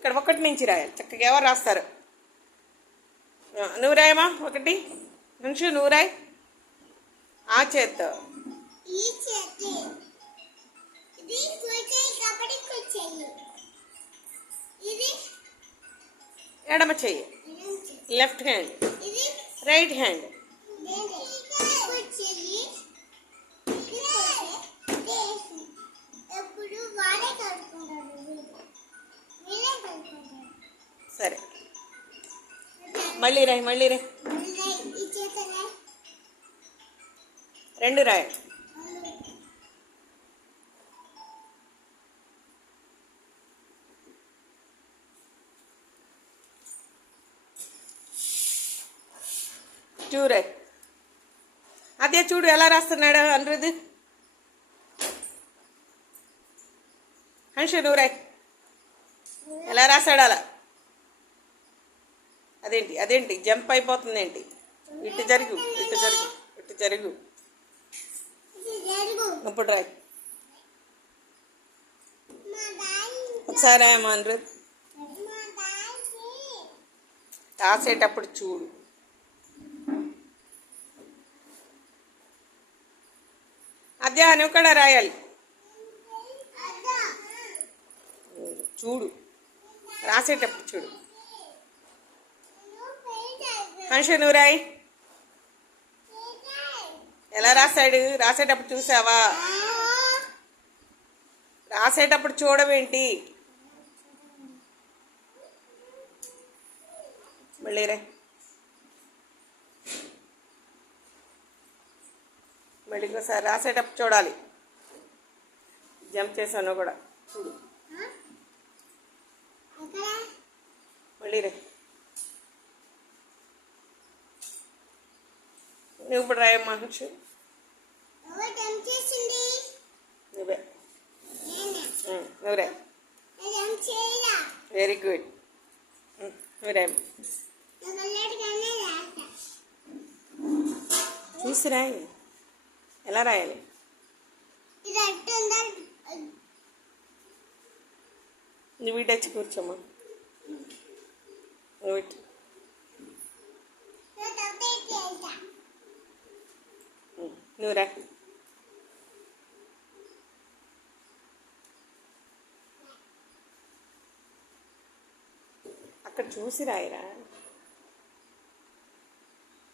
ఇక్కడ ఒకటి నుంచి రాయాలి. చక్కగా ఎవరు రాస్తారు? నువ్వు రాయమా ఒకటి. మనిషి నువ్వు రాయి. ఆ చేత్తో ఎడమ చెయ్యి, లెఫ్ట్ హ్యాండ్, రైట్ హ్యాండ్. సరే మళ్ళీ రాయి, మళ్ళీ రాయి. రెండు రాయి. చూరే అదే చూడు ఎలా రాస్తున్నాడు అనిరుద్. హన్షు నువ్వు రాయి. ఎలా రాశాడు అలా. అదేంటి అదేంటి జంప్ అయిపోతుంది ఏంటి? ఇటు జరుగు, ఇటు జరుగు, ఇటు జరుగు. ఇప్పుడు రాయి. ఒకసారి రాయమ్మా అనిరుద్. రాసేటప్పుడు చూడు. అదే నువ్వు కూడా రాయాలి. చూడు రాసేటప్పుడు చూడు. హన్షు నువ్వు రాయి. ఎలా రాశాడు? రాసేటప్పుడు చూసావా? రాసేటప్పుడు చూడవేంటి? మళ్ళీ రే. మళ్ళీ ఇంకోసారి రాసేటప్పుడు చూడాలి. జంప్ చేశాను కూడా చూడు. మళ్ళీ రే. నువ్వు ఇప్పుడు రాయమ్మా హన్షు. నువ్వే నువ్వు రాయి. Very good. నువ్వు రాయమ్మ. చూసి రాయి. ఎలా రాయాలి? నువ్వు ఇటు వచ్చి కూర్చోమ్మా. నువ్వు ఇటు. నువ్వు రా. అక్కడ చూసి రాయిరా.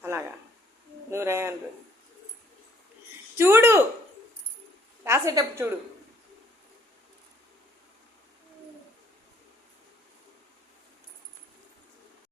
అలాగా నువ్వు రాయను. చూడు రాసేటప్పుడు చూడు.